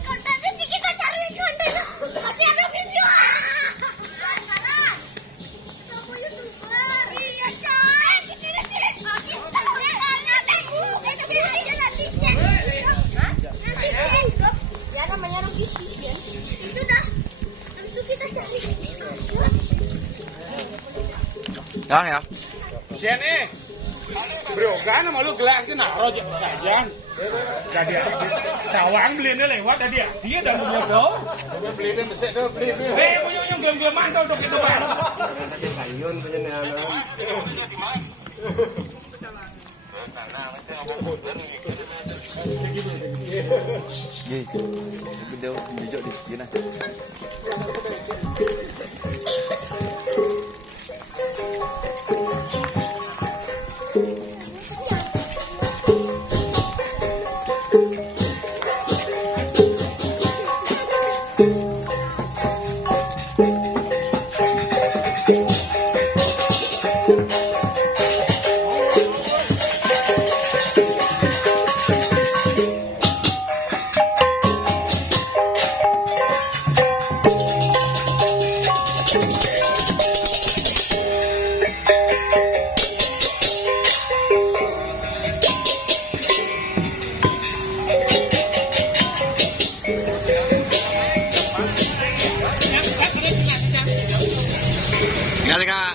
Kontennya kita cari konten, tapi ada video. Kamu YouTuber. Iya coy. Nanti cek. Ya namanya orang bisnis ya. Itu dah. Habis itu kita cari. Jangan ya. Sini. Bro, kan sama lu gelas ke naro saja. Jadi tawang belinya lewat tadi ya. Dia dah punya bro. Belinya besar tu beli. Punya yang gelem-gelem mantau dok itu bang. Ayun punya anak. Video jujur di sini. Kali kak.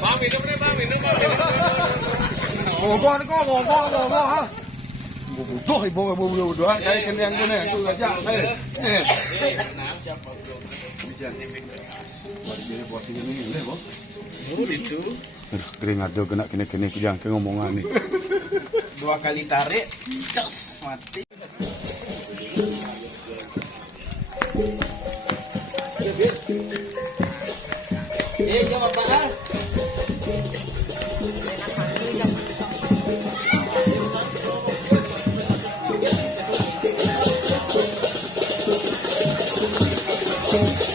Bang minum nih bang minum. Ngomong kok ngomong ha. Butuh ibu dua dari kendang tu ni tu aja. Nih. Siapa bro? Bisa. Jadi buat ini boleh boh. Itu. Kering ada kena kena jangan ke ngomongan ni. 2 kali tarik, cas mati. Jom apa ah? Thank you.